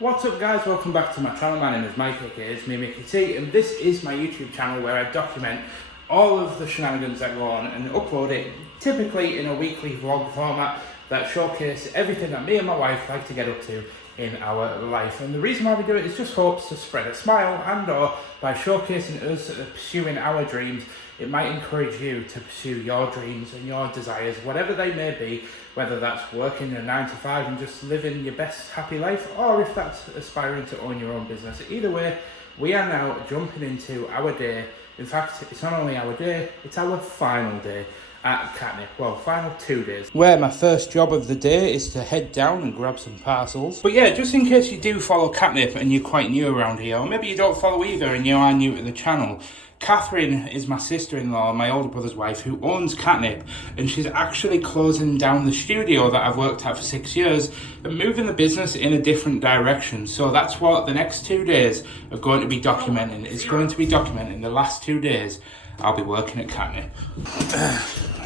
What's up guys, welcome back to my channel. My name is Mike, aka it's me Mickey T, and this is my YouTube channel where I document all of the shenanigans that go on and upload it typically in a weekly vlog format that showcase everything that me and my wife like to get up to in our life. And the reason why we do it is just hopes to spread a smile, and or by showcasing us pursuing our dreams, it might encourage you to pursue your dreams and your desires, whatever they may be, whether that's working a 9 to 5 and just living your best happy life, or if that's aspiring to own your own business. Either way, we are now jumping into our day. In fact, it's not only our day, it's our final day at Katnipp. Well, final 2 days. Where my first job of the day is to head down and grab some parcels. But yeah, just in case you do follow Katnipp and you're quite new around here, or maybe you don't follow either and you are new to the channel, Catherine is my sister-in-law, my older brother's wife, who owns Katnipp, and she's actually closing down the studio that I've worked at for 6 years and moving the business in a different direction. So that's what the next 2 days are going to be documenting. It's going to be documenting the last 2 days I'll be working at Katnipp.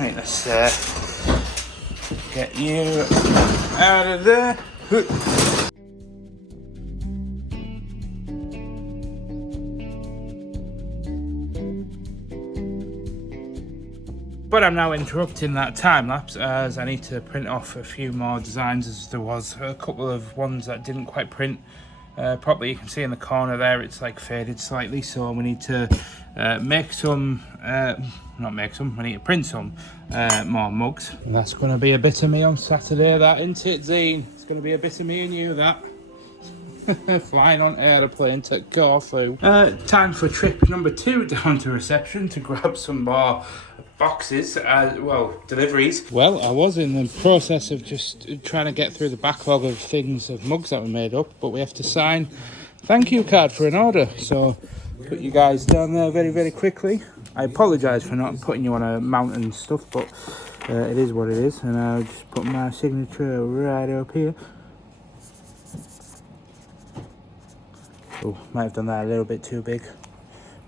Right, let's get you out of there. But I'm now interrupting that time lapse as I need to print off a few more designs, as there was a couple of ones that didn't quite print properly. You can see in the corner there it's like faded slightly, so we need to print some more mugs. And that's going to be a bit of me on Saturday, that, isn't it, Zine? It's going to be a bit of me and you, that. Flying on aeroplane to Corfu. Time for trip number 2 down to reception to grab some more boxes, deliveries. Well, I was in the process of just trying to get through the backlog of things, of mugs that were made up, but we have to sign thank you card for an order, so put you guys down there very, very quickly. I apologise for not putting you on a mountain and stuff, but it is what it is, and I'll just put my signature right up here. Oh, might have done that a little bit too big,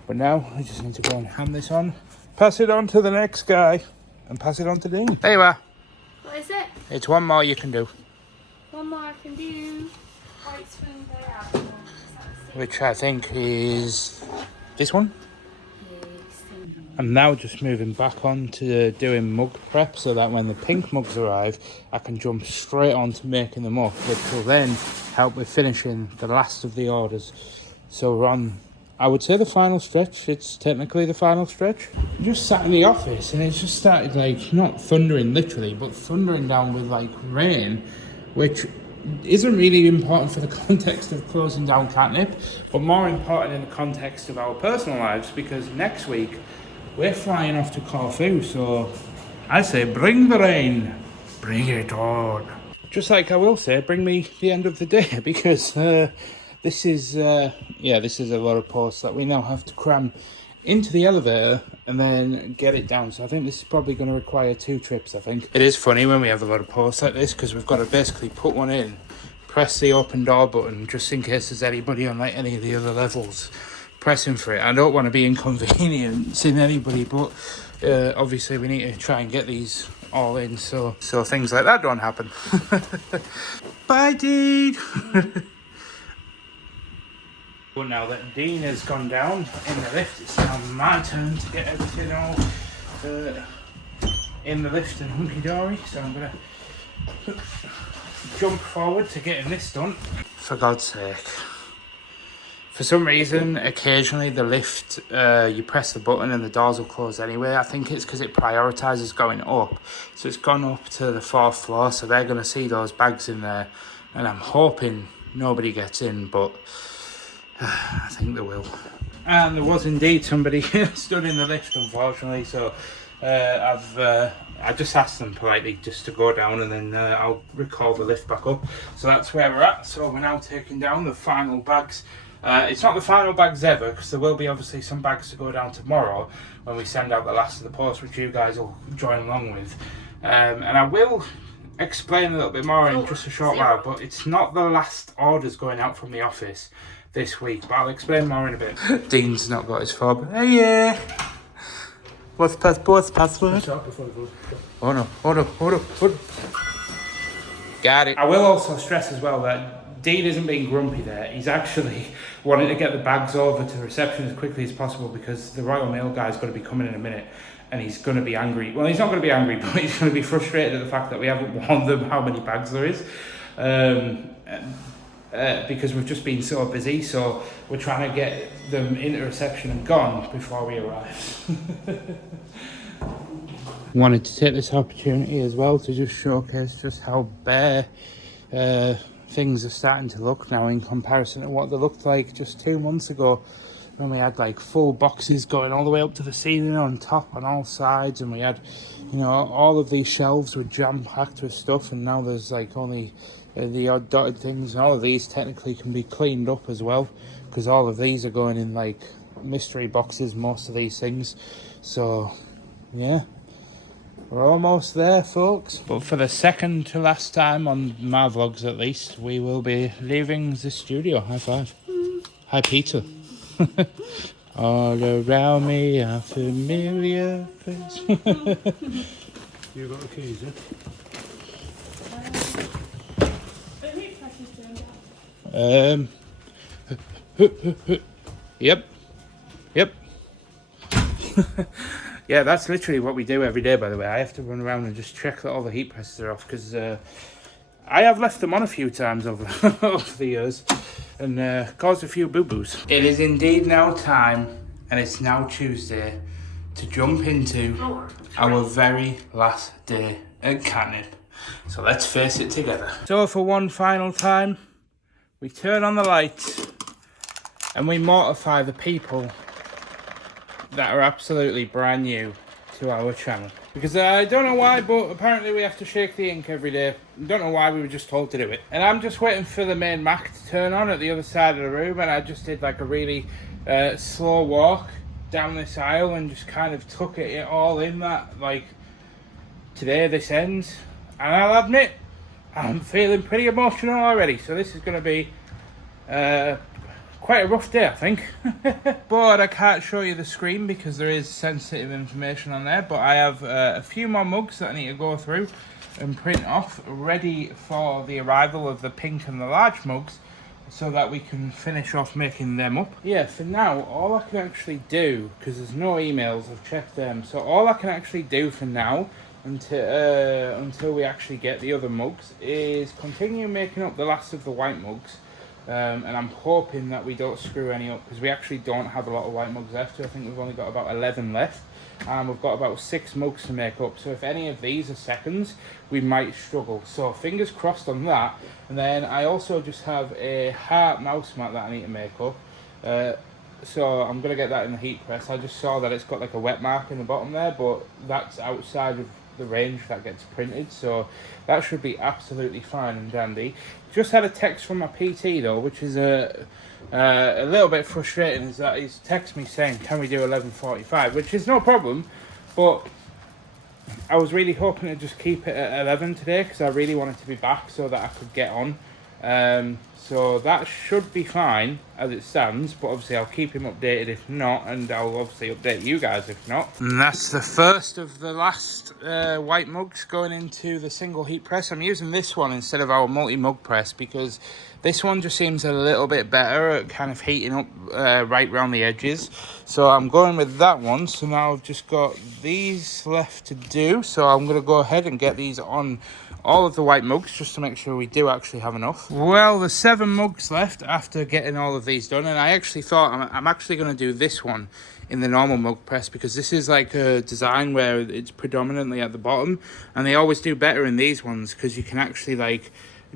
but now I just need to go and hand this on, pass it on to the next guy, and pass it on to Dean. There you are. What is it? It's one more you can do. One more I can do. White spoon they have. Which I think is this one. Yes. I'm now just moving back on to doing mug prep, so that when the pink mugs arrive, I can jump straight on to making them up, which will then help with finishing the last of the orders. So we're on, I would say, the final stretch. It's technically the final stretch. I just sat in the office and it just started, like, not thundering literally, but thundering down with like rain, which isn't really important for the context of closing down Katnipp, but more important in the context of our personal lives, because next week we're flying off to Corfu. So I say, bring the rain, bring it on. Just like I will say, bring me the end of the day, because this is a lot of posts that we now have to cram into the elevator and then get it down. So I think this is probably going to require 2 trips, I think. It is funny when we have a lot of posts like this, because we've got to basically put one in, press the open door button, just in case there's anybody on like any of the other levels pressing for it. I don't want to be inconveniencing anybody, but obviously we need to try and get these all in, so things like that don't happen. Bye, Dean. But now that Dean has gone down in the lift, it's now my turn to get everything all in the lift and hunky-dory. So I'm going to jump forward to getting this done. For God's sake. For some reason, occasionally the lift, you press the button and the doors will close anyway. I think it's because it prioritises going up. So it's gone up to the 4th floor, so they're going to see those bags in there. And I'm hoping nobody gets in, but I think they will. And there was indeed somebody stood in the lift, unfortunately. So I just asked them politely just to go down, and then I'll recall the lift back up. So that's where we're at. So we're now taking down the final bags. It's not the final bags ever, because there will be obviously some bags to go down tomorrow when we send out the last of the post, which you guys will join along with. And I will explain a little bit more in just a short while, but it's not the last orders going out from the office this week, but I'll explain more in a bit. Dean's not got his fob. Hey, yeah. What's password? Oh no, hold up. Got it. I will also stress as well that Dean isn't being grumpy there. He's actually wanting to get the bags over to reception as quickly as possible because the Royal Mail guy's going to be coming in a minute and he's going to be angry. Well, he's not going to be angry, but he's going to be frustrated at the fact that we haven't warned them how many bags there is. Because we've just been so busy, so we're trying to get them into reception and gone before we arrive. Wanted to take this opportunity as well to just showcase just how bare things are starting to look now in comparison to what they looked like just 2 months ago, when we had like full boxes going all the way up to the ceiling on top on all sides, and we had, you know, all of these shelves were jam-packed with stuff, and now there's like only the odd dotted things, and all of these technically can be cleaned up as well, because all of these are going in like mystery boxes, most of these things. So yeah, we're almost there, folks. But for the second to last time on my vlogs at least, we will be leaving the studio. High five. Hi, Peter. All around me are familiar faces. You got the keys, yeah? Yep. Yeah, that's literally what we do every day, by the way. I have to run around and just check that all the heat presses are off, because I have left them on a few times over, over the years and caused a few boo-boos. It is indeed now time, and it's now Tuesday, to jump into our very last day at Katnipp. So let's face it together. So for one final time, we turn on the lights and we mortify the people that are absolutely brand new to our channel. Because I don't know why, but apparently we have to shake the ink every day. Don't know why, we were just told to do it. And I'm just waiting for the main Mac to turn on at the other side of the room, and I just did like a really slow walk down this aisle and just kind of took it all in that, like, today this ends. And I'll admit, I'm feeling pretty emotional already, so this is going to be quite a rough day, I think. But I can't show you the screen because there is sensitive information on there, but I have a few more mugs that I need to go through and print off, ready for the arrival of the pink and the large mugs, so that we can finish off making them up. Yeah, for now, all I can actually do, because there's no emails, I've checked them, so all I can actually do for now, until we actually get the other mugs, is continue making up the last of the white mugs. And I'm hoping that we don't screw any up, because we actually don't have a lot of white mugs left. I think we've only got about 11 left, and we've got about 6 mugs to make up. So if any of these are seconds, we might struggle. So fingers crossed on that. And then I also just have a heart mouse mat that I need to make up. So I'm going to get that in the heat press. I just saw that it's got like a wet mark in the bottom there, but that's outside of the range that gets printed, so that should be absolutely fine and dandy. Just had a text from my PT though, which is a little bit frustrating, is that he's texted me saying, can we do 11:45, which is no problem, but I was really hoping to just keep it at 11 today, because I really wanted to be back so that I could get on. So that should be fine as it stands, but obviously I'll keep him updated if not, and I'll obviously update you guys if not. And that's the first of the last white mugs going into the single heat press. I'm using this one instead of our multi-mug press, because this one just seems a little bit better at kind of heating up right around the edges. So I'm going with that one. So now I've just got these left to do. So I'm going to go ahead and get these on all of the white mugs, just to make sure we do actually have enough. Well, there's 7 mugs left after getting all of these done, and I actually thought I'm actually going to do this one in the normal mug press, because this is like a design where it's predominantly at the bottom, and they always do better in these ones because you can actually like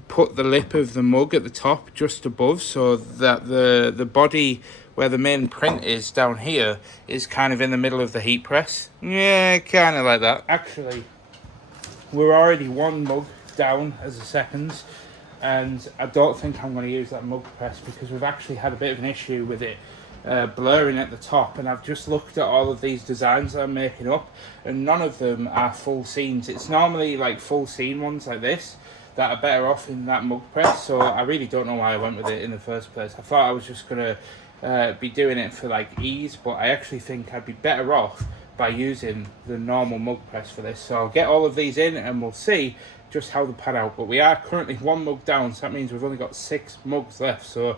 put the lip of the mug at the top just above, so that the body where the main print is down here is kind of in the middle of the heat press. Yeah, kind of like that. Actually, we're already 1 mug down as a seconds, and I don't think I'm going to use that mug press, because we've actually had a bit of an issue with it blurring at the top, and I've just looked at all of these designs that I'm making up, and none of them are full scenes. It's normally like full scene ones like this that are better off in that mug press, so I really don't know why I went with it in the first place. I thought I was just going to be doing it for like ease, but I actually think I'd be better off by using the normal mug press for this. So I'll get all of these in and we'll see just how they pan out. But we are currently 1 mug down, so that means we've only got 6 mugs left. So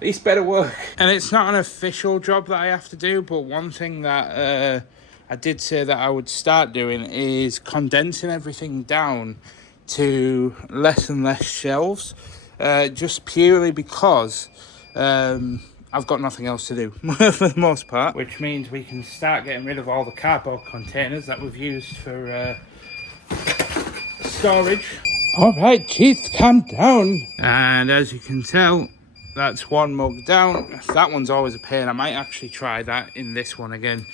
these better work. And it's not an official job that I have to do, but one thing that I did say that I would start doing is condensing everything down to less and less shelves, just purely because I've got nothing else to do for the most part, which means we can start getting rid of all the cardboard containers that we've used for storage. All right, Keith, calm down. And as you can tell, that's 1 mug down. That one's always a pain. I might actually try that in this one again.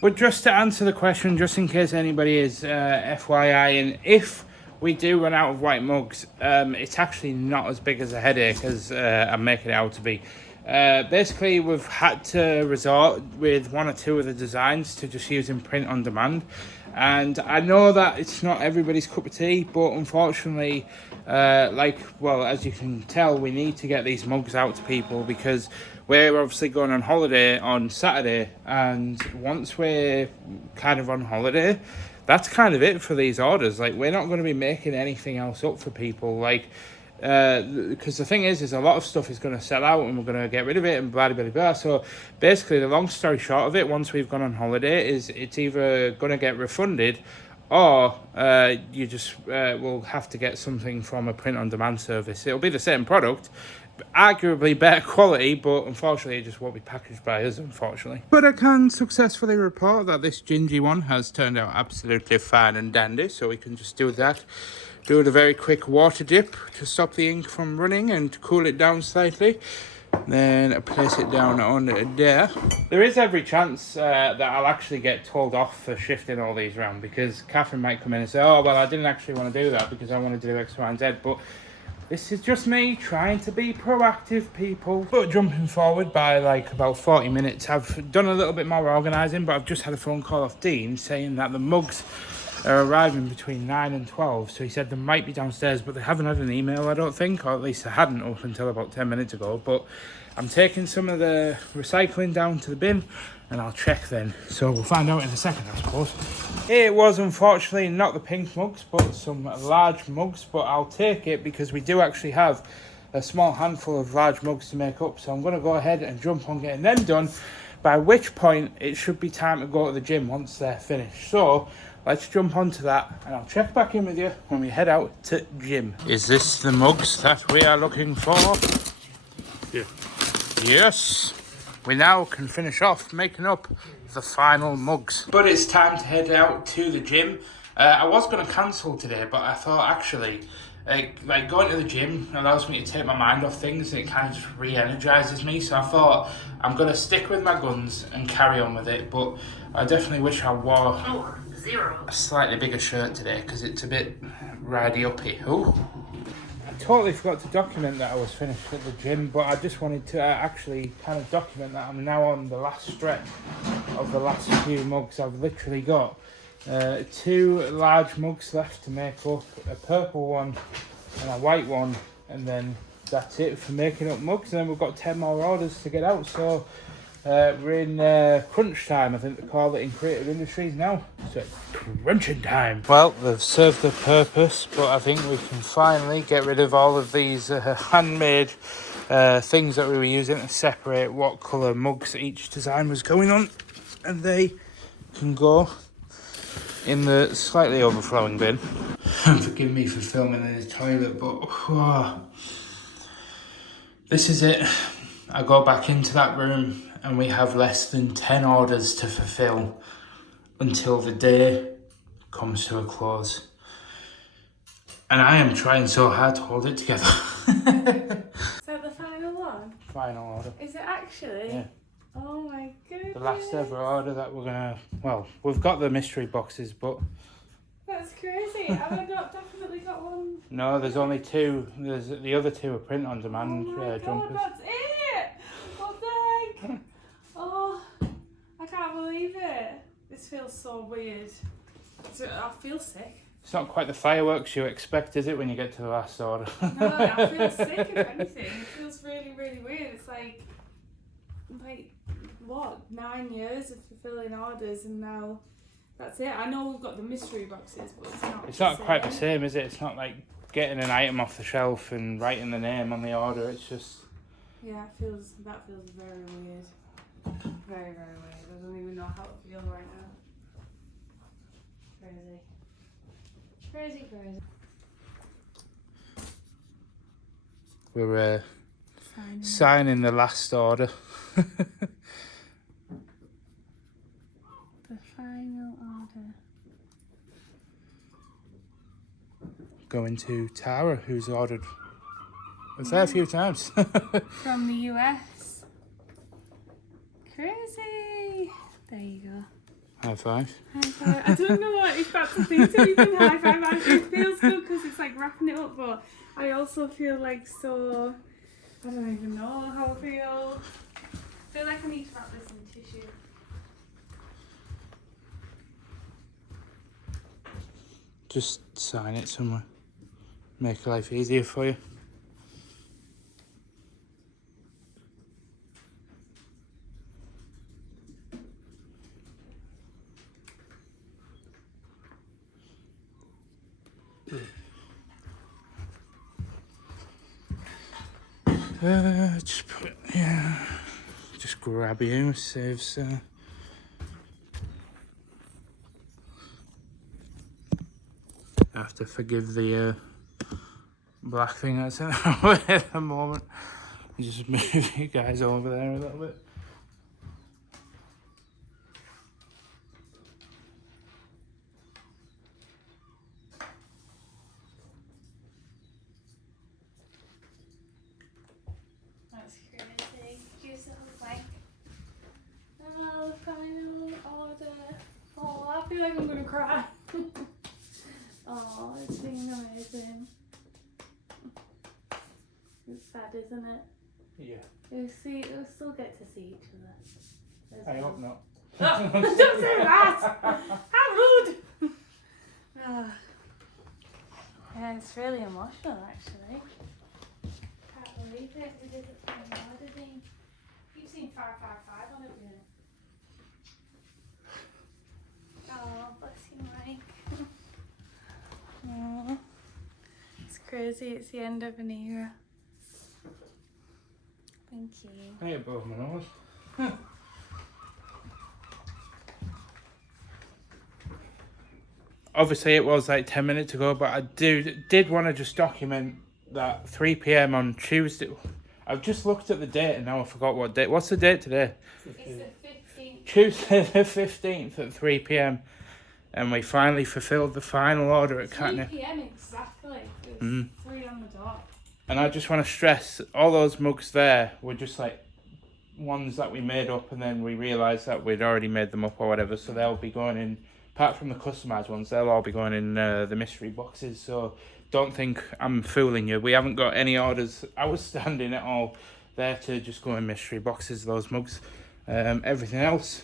But just to answer the question, just in case anybody is FYI, and if we do run out of white mugs, it's actually not as big as a headache as I'm making it out to be. Basically, we've had to resort with 1 or 2 of the designs to just using print on demand. And I know that it's not everybody's cup of tea, but unfortunately, as you can tell, we need to get these mugs out to people because we're obviously going on holiday on Saturday, and once we're kind of on holiday, that's kind of it for these orders. Like, we're not going to be making anything else up for people, like, because the thing is a lot of stuff is going to sell out and we're going to get rid of it and blah blah blah. So basically, the long story short of it, once we've gone on holiday, is it's either going to get refunded or you just will have to get something from a print on demand service. It'll be the same product, arguably better quality, but unfortunately it just won't be packaged by us, unfortunately. But I can successfully report that this gingy one has turned out absolutely fine and dandy, so we can just do that. Do a very quick water dip to stop the ink from running and to cool it down slightly. Then place it down on there. There is every chance that I'll actually get told off for shifting all these around, because Catherine might come in and say, oh, well, I didn't actually want to do that because I wanted to do X, Y, and Z. But this is just me trying to be proactive, people. But jumping forward by like about 40 minutes, I've done a little bit more organising, but I've just had a phone call off Dean saying that the mugs are arriving between 9 and 12. So he said they might be downstairs, but they haven't had an email, I don't think, or at least they hadn't up until about 10 minutes ago. But I'm taking some of the recycling down to the bin and I'll check then. So we'll find out in a second, I suppose. It was unfortunately not the pink mugs, but some large mugs, but I'll take it because we do actually have a small handful of large mugs to make up. So I'm going to go ahead and jump on getting them done, by which point it should be time to go to the gym once they're finished. So let's jump onto that and I'll check back in with you when we head out to gym. Is this the mugs that we are looking for? Yeah. Yes. We now can finish off making up the final mugs. But it's time to head out to the gym. I was going to cancel today, but I thought actually, like going to the gym allows me to take my mind off things and it kind of just re-energizes me. So I thought I'm going to stick with my guns and carry on with it. But I definitely wish I wore a slightly bigger shirt today because it's a bit ridey uppy. Oh, I totally forgot to document that I was finished at the gym, but I just wanted to actually kind of document that I'm now on the last stretch of the last few mugs. I've literally got 2 large mugs left to make up, a purple one and a white one, and then that's it for making up mugs. And then we've got 10 more orders to get out, so we're in crunch time, I think they call it in creative industries now. So it's crunching time. Well, they've served their purpose, but I think we can finally get rid of all of these handmade things that we were using to separate what colour mugs each design was going on, and they can go in the slightly overflowing bin. Forgive me for filming in the toilet, but this is it. I go back into that room and we have less than 10 orders to fulfill until the day comes to a close. And I am trying so hard to hold it together. Is that the final one? Final order. Is it actually? Yeah. Oh my goodness. The last ever order that we're gonna, well, we've got the mystery boxes, but... That's crazy. Have I not definitely got one? No, there's only 2. There's the other 2 are print on demand jumpers. God, that's it! What the heck? Oh, I can't believe it. This feels so weird. I feel sick. It's not quite the fireworks you expect, is it, when you get to the last order? No, I feel sick if anything. It feels really, really weird. It's like what, 9 years of fulfilling orders, and now that's it. I know we've got the mystery boxes, but It's not quite the same, is it? It's not like getting an item off the shelf and writing the name on the order. It's just... Yeah, that feels very weird. Very, very weird. I don't even know how it feels right now. Crazy. Crazy, crazy. We're signing the last order. The final order. Going to Tara, who's ordered a fair few times. From the US. Crazy. There you go. High five. High five. I don't know what if that's a thing to even high five. It feels good because it's like wrapping it up, but I also feel like so... I don't even know how I feel. I feel like I need to wrap this in tissue. Just sign it somewhere. Make life easier for you. Just put it, yeah. Just grab you, saves. I have to forgive the black thing that's in the way at the moment. Just move you guys over there a little bit. That's crazy. Just look like the final order. Oh, I feel like I'm gonna cry. Oh, it's been amazing. It's sad, isn't it? Yeah. We'll still get to see each other. I hope not. Oh, don't say that! How rude! Yeah, it's really emotional actually. Can't believe it. We did the final order thing. You've seen 555 on it, really. Oh, bless you, Mike. Oh, it's crazy. It's the end of an era. Thank you. Hey, above my nose. Obviously, it was like 10 minutes ago, but I did want to just document that 3 p.m. on Tuesday. I've just looked at the date and now I forgot what date. What's the date today? It's the 15th. Tuesday the 15th at 3 p.m. And we finally fulfilled the final order at 3 Katnipp. p.m. exactly. It was 3 on the dot. And I just want to stress, all those mugs there were just like ones that we made up and then we realised that we'd already made them up or whatever. So they'll be going in, apart from the customised ones, they'll all be going in the mystery boxes. So don't think I'm fooling you. We haven't got any orders outstanding at all. There to just go in mystery boxes, those mugs. Everything else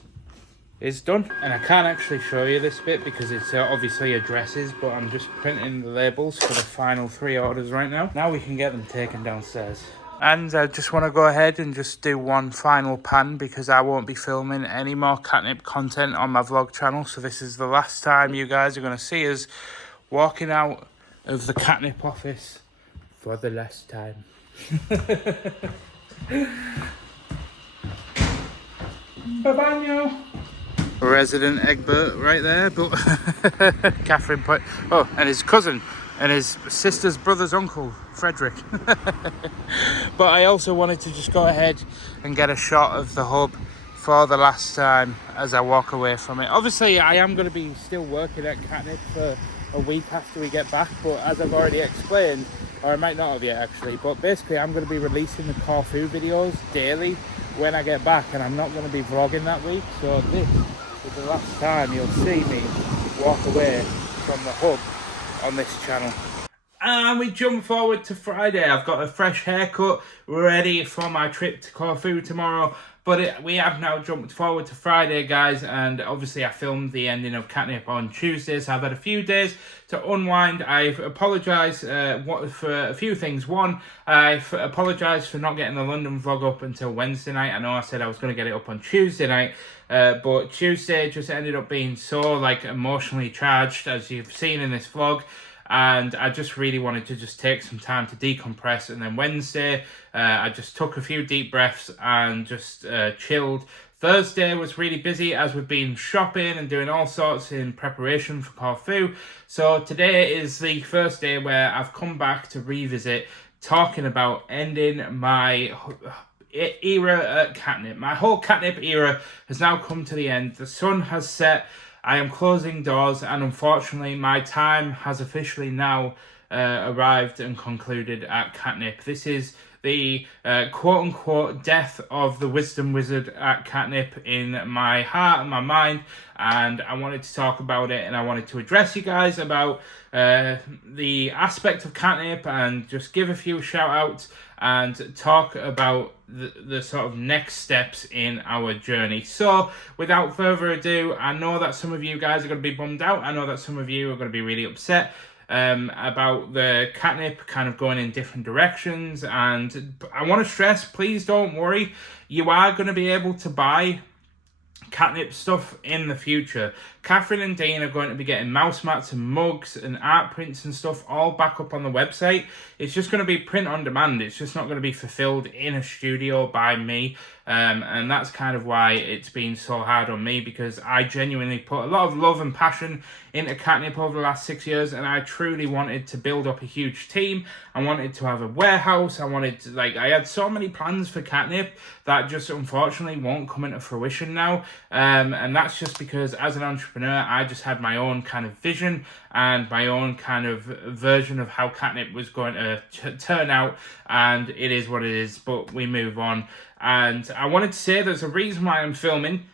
is done. And I can't actually show you this bit because it's obviously addresses, but I'm just printing the labels for the final 3 orders right now. Now we can get them taken downstairs. And I just want to go ahead and just do one final pan because I won't be filming any more Katnipp content on my vlog channel. So this is the last time you guys are going to see us walking out of the Katnipp office for the last time. Bye-bye now. Resident Egbert right there, but Catherine put, oh, and his cousin and his sister's brother's uncle, Frederick. But I also wanted to just go ahead and get a shot of the hub for the last time as I walk away from it. Obviously, I am going to be still working at Katnipp for a week after we get back, but as I've already explained, or I might not have yet actually, but basically I'm going to be releasing the Corfu videos daily when I get back, and I'm not going to be vlogging that week, so this is the last time you'll see me walk away from the hub on this channel. And we jump forward to Friday. I've got a fresh haircut ready for my trip to Corfu tomorrow. But we have now jumped forward to Friday, guys, and obviously I filmed the ending of Katnipp on Tuesday, so I've had a few days to unwind. I've apologised for a few things. One, I've apologised for not getting the London vlog up until Wednesday night. I know I said I was going to get it up on Tuesday night, but Tuesday just ended up being so emotionally charged, as you've seen in this vlog. And I just really wanted to just take some time to decompress. And then Wednesday, I just took a few deep breaths and just chilled. Thursday was really busy as we've been shopping and doing all sorts in preparation for Corfu. So today is the first day where I've come back to revisit talking about ending my era at Katnipp. My whole Katnipp era has now come to the end. The sun has set. I am closing doors, and unfortunately my time has officially now arrived and concluded at Katnipp. This is the quote-unquote death of the wisdom wizard at Katnipp in my heart and my mind, and I wanted to talk about it, and I wanted to address you guys about the aspect of Katnipp and just give a few shout-outs and talk about the sort of next steps in our journey. So, without further ado, I know that some of you guys are going to be bummed out. I know that some of you are going to be really upset about the Katnipp kind of going in different directions. And I want to stress, please don't worry. You are going to be able to buy Katnipp stuff in the future. Catherine and Dean are going to be getting mouse mats and mugs and art prints and stuff all back up on the website. It's just going to be print on demand. It's just not going to be fulfilled in a studio by me. And that's kind of why it's been so hard on me, because I genuinely put a lot of love and passion into Katnipp over the last 6 years, and I truly wanted to build up a huge team. I wanted to have a warehouse. I had so many plans for Katnipp that just unfortunately won't come into fruition now. And that's just because as an entrepreneur, I just had my own kind of vision and my own kind of version of how Katnipp was going to turn out, and it is what it is, but we move on. And I wanted to say there's a reason why I'm filming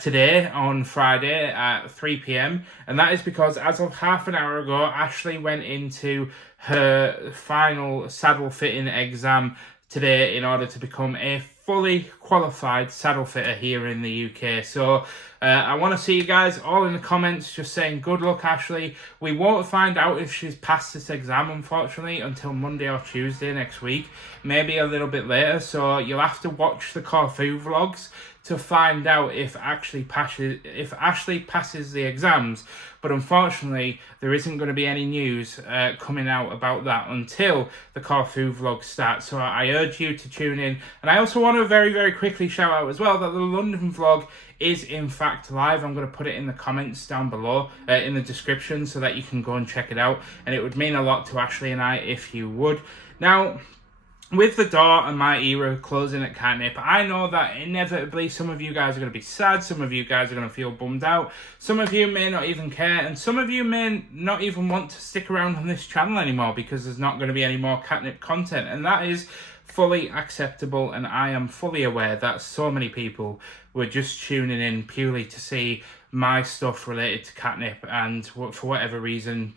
today on Friday at 3 p.m, and that is because as of half an hour ago, Ashley went into her final saddle fitting exam today in order to become a fully qualified saddle fitter here in the UK. So I want to see you guys all in the comments just saying good luck, Ashley. We won't find out if she's passed this exam, unfortunately, until Monday or Tuesday next week, maybe a little bit later. So you'll have to watch the Corfu vlogs to find out if Ashley passes the exams. But unfortunately, there isn't going to be any news coming out about that until the Corfu vlog starts. So I urge you to tune in. And I also want to very, very quickly shout out as well that the London vlog is in fact live. I'm going to put it in the comments down below, in the description, so that you can go and check it out. And it would mean a lot to Ashley and I if you would. Now, with the door and my era closing at Katnipp, I know that inevitably some of you guys are going to be sad, some of you guys are going to feel bummed out, some of you may not even care, and some of you may not even want to stick around on this channel anymore because there's not going to be any more Katnipp content, and that is fully acceptable, and I am fully aware that so many people were just tuning in purely to see my stuff related to Katnipp, and for whatever reason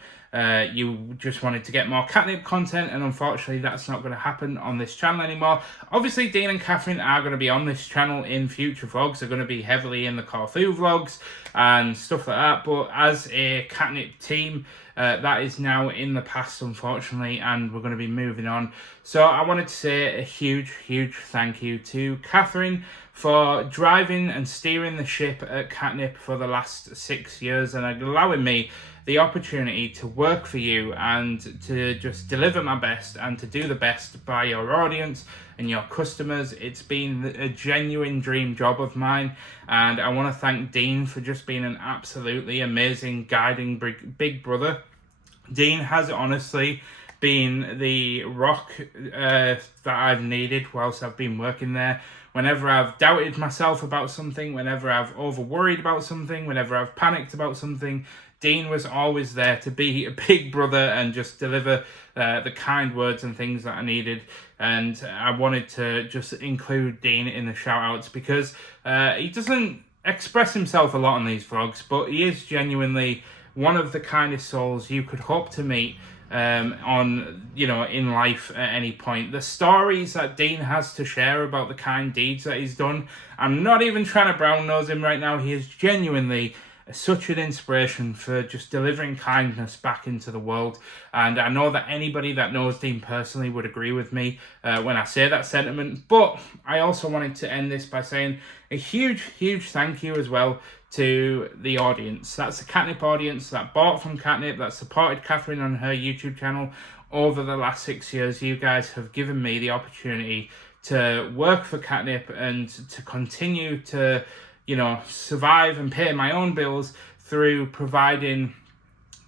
you just wanted to get more Katnipp content, and unfortunately that's not going to happen on this channel anymore. Obviously Dean and Catherine are going to be on this channel in future vlogs. They're going to be heavily in the Corfu vlogs and stuff like that, but as a Katnipp team, that is now in the past, unfortunately, and we're going to be moving on. So I wanted to say a huge thank you to Catherine for driving and steering the ship at Katnipp for the last 6 years and allowing me the opportunity to work for you and to just deliver my best and to do the best by your audience and your customers. It's been a genuine dream job of mine, and I want to thank Dean for just being an absolutely amazing guiding big brother. Dean has honestly been the rock that I've needed whilst I've been working there. Whenever I've doubted myself about something, whenever I've over-worried about something, whenever I've panicked about something, Dean was always there to be a big brother and just deliver the kind words and things that I needed. And I wanted to just include Dean in the shout-outs because he doesn't express himself a lot on these vlogs, but he is genuinely one of the kindest souls you could hope to meet on, you know, in life at any point. The stories that Dean has to share about the kind deeds that he's done, I'm not even trying to brown nose him right now. He is genuinely such an inspiration for just delivering kindness back into the world. And I know that anybody that knows Dean personally would agree with me when I say that sentiment. But I also wanted to end this by saying a huge thank you as well to the audience. That's the Katnipp audience that bought from Katnipp, that supported Catherine on her YouTube channel over the last 6 years. You guys have given me the opportunity to work for Katnipp and to continue to, you know, survive and pay my own bills through providing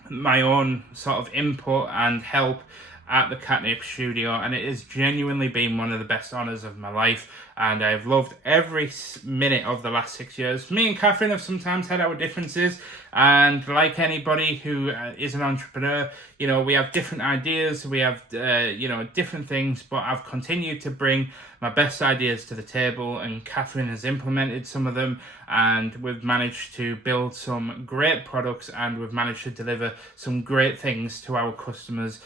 my own sort of input and help at the Katnipp studio, and it has genuinely been one of the best honours of my life, and I've loved every minute of the last 6 years. Me and Catherine have sometimes had our differences, and like anybody who is an entrepreneur, you know, we have different ideas, we have, you know, different things, but I've continued to bring my best ideas to the table, and Catherine has implemented some of them, and we've managed to build some great products, and we've managed to deliver some great things to our customers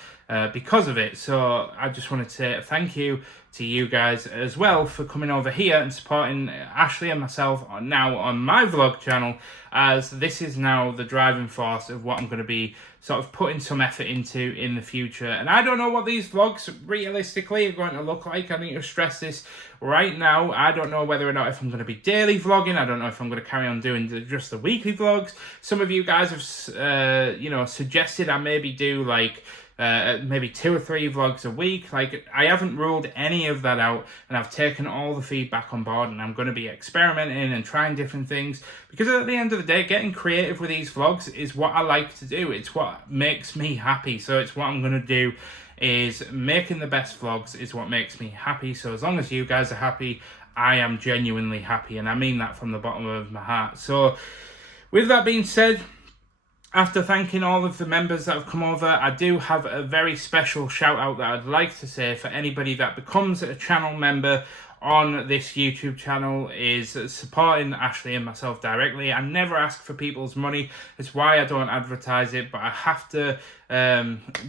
because of it. So I just wanted to say thank you to you guys as well for coming over here and supporting Ashley and myself now on my vlog channel, as this is now the driving force of what I'm going to be sort of putting some effort into in the future. And I don't know what these vlogs realistically are going to look like. I need to stress this right now. I don't know whether or not if I'm going to be daily vlogging. I don't know if I'm going to carry on doing just the weekly vlogs. Some of you guys have you know, suggested I maybe do like maybe 2 or 3 vlogs a week. Like, I haven't ruled any of that out, and I've taken all the feedback on board, and I'm going to be experimenting and trying different things, because at the end of the day, getting creative with these vlogs is what I like to do. It's what makes me happy, so it's what I'm going to do. Is making the best vlogs is what makes me happy. So as long as you guys are happy, I am genuinely happy, and I mean that from the bottom of my heart. So with that being said, after thanking all of the members that have come over, I do have a very special shout out that I'd like to say for anybody that becomes a channel member on this YouTube channel, is supporting Ashley and myself directly. I never ask for people's money. It's why I don't advertise it, but I have to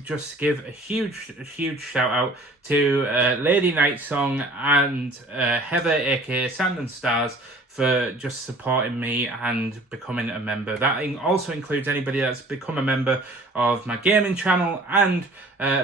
just give a huge shout out to Lady Night Song and Heather, aka Sand and Stars, for just supporting me and becoming a member. That also includes anybody that's become a member of my gaming channel and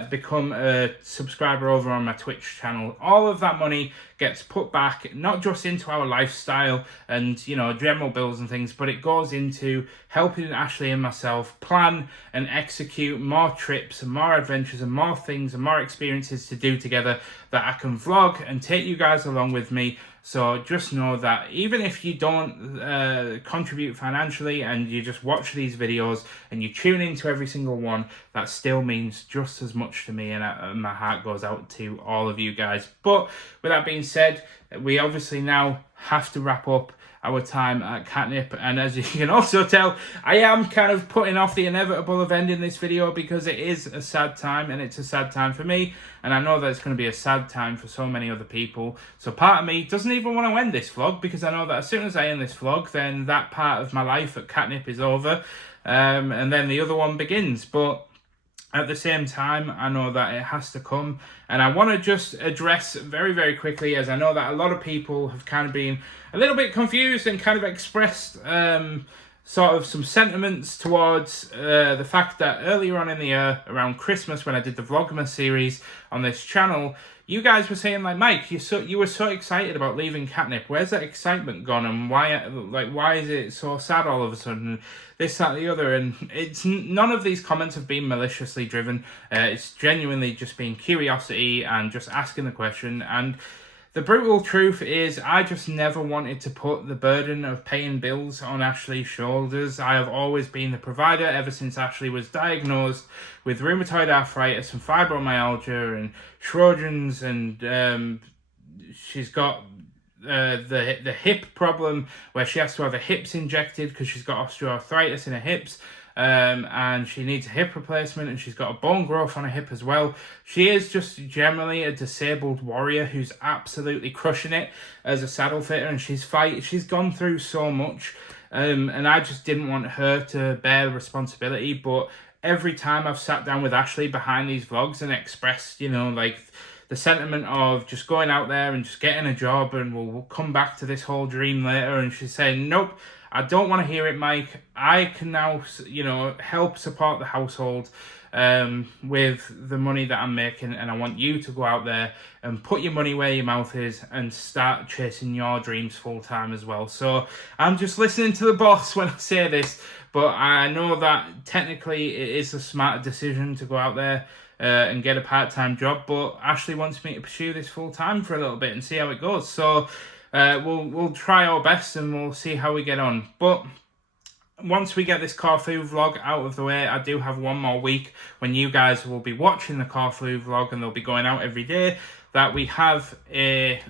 become a subscriber over on my Twitch channel. All of that money gets put back, not just into our lifestyle and, you know, general bills and things, but it goes into helping Ashley and myself plan and execute more trips and more adventures and more things and more experiences to do together that I can vlog and take you guys along with me. So just know that even if you don't contribute financially and you just watch these videos and you tune into every single one, that still means just as much to me, and my heart goes out to all of you guys. But with that being said, we obviously now have to wrap up our time at Katnipp, and as you can also tell, I am kind of putting off the inevitable of ending this video because it is a sad time, and it's a sad time for me, and I know that it's going to be a sad time for so many other people. So part of me doesn't even want to end this vlog, because I know that as soon as I end this vlog, then that part of my life at Katnipp is over, and then the other one begins. But at the same time, I know that it has to come, and I want to just address very quickly, as I know that a lot of people have kind of been a little bit confused and kind of expressed sort of some sentiments towards the fact that earlier on in the year, around Christmas, when I did the Vlogmas series on this channel, you guys were saying, like, Mike, you were so excited about leaving Katnipp. Where's that excitement gone? And why is it so sad all of a sudden? This, that, the other. And it's none of these comments have been maliciously driven. It's genuinely just been curiosity and just asking the question. And the brutal truth is, I just never wanted to put the burden of paying bills on Ashley's shoulders. I have always been the provider ever since Ashley was diagnosed with rheumatoid arthritis and fibromyalgia and Sjogren's, and she's got the hip problem where she has to have her hips injected because she's got osteoarthritis in her hips. And she needs a hip replacement, and she's got a bone growth on her hip as well. She is just generally a disabled warrior who's absolutely crushing it as a saddle fitter, and she's gone through so much, and I just didn't want her to bear responsibility. But every time I've sat down with Ashley behind these vlogs and expressed, like the sentiment of just going out there and just getting a job and we'll come back to this whole dream later. And she's saying, nope, I don't want to hear it, Mike. I can now, help support the household with the money that I'm making, and I want you to go out there and put your money where your mouth is and start chasing your dreams full time as well. So I'm just listening to the boss when I say this, but I know that technically it is a smart decision to go out there and get a part-time job, but Ashley wants me to pursue this full-time for a little bit and see how it goes. So we'll try our best and we'll see how we get on. But once we get this Corfu vlog out of the way, I do have one more week when you guys will be watching the Corfu vlog and they'll be going out every day, that we have a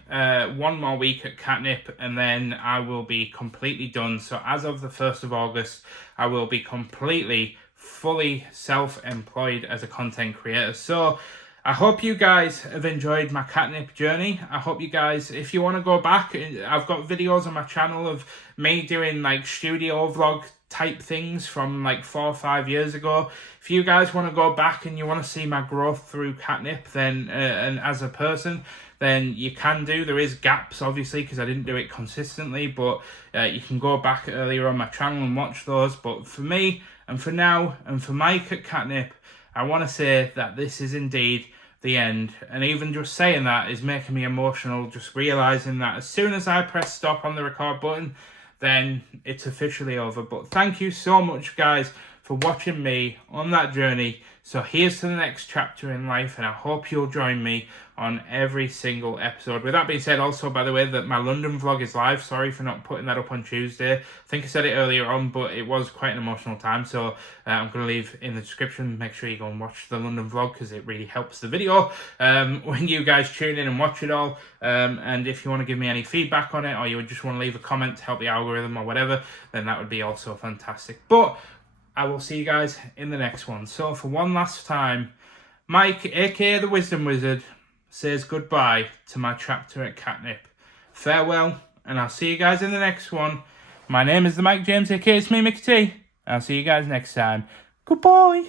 one more week at Katnipp, and then I will be completely done. So as of the 1st of August, I will be completely, fully self-employed as a content creator. So I hope you guys have enjoyed my Katnipp journey. I hope you guys, if you want to go back, I've got videos on my channel of me doing like studio vlog type things from like 4 or 5 years ago. If you guys want to go back and you want to see my growth through Katnipp, then and as a person, then you can do. There is gaps, obviously, because I didn't do it consistently, but you can go back earlier on my channel and watch those. But for me, and for now, and for Mike at Katnipp, I want to say that this is indeed the end. And even just saying that is making me emotional, just realising that as soon as I press stop on the record button, then it's officially over. But thank you so much, guys, for watching me on that journey. So here's to the next chapter in life, and I hope you'll join me on every single episode. With that being said, also, by the way, that my London vlog is live. Sorry for not putting that up on Tuesday. I think I said it earlier on, but it was quite an emotional time. So I'm going to leave in the description. Make sure you go and watch the London vlog, because it really helps the video when you guys tune in and watch it all. And if you want to give me any feedback on it, or you just want to leave a comment to help the algorithm or whatever, then that would be also fantastic. But I will see you guys in the next one. So for one last time, Mike, aka the Wisdom Wizard, says goodbye to my chapter at Katnipp. Farewell, and I'll see you guys in the next one. My name is the Mike James, aka it's me, Mickey T. I'll see you guys next time. Goodbye.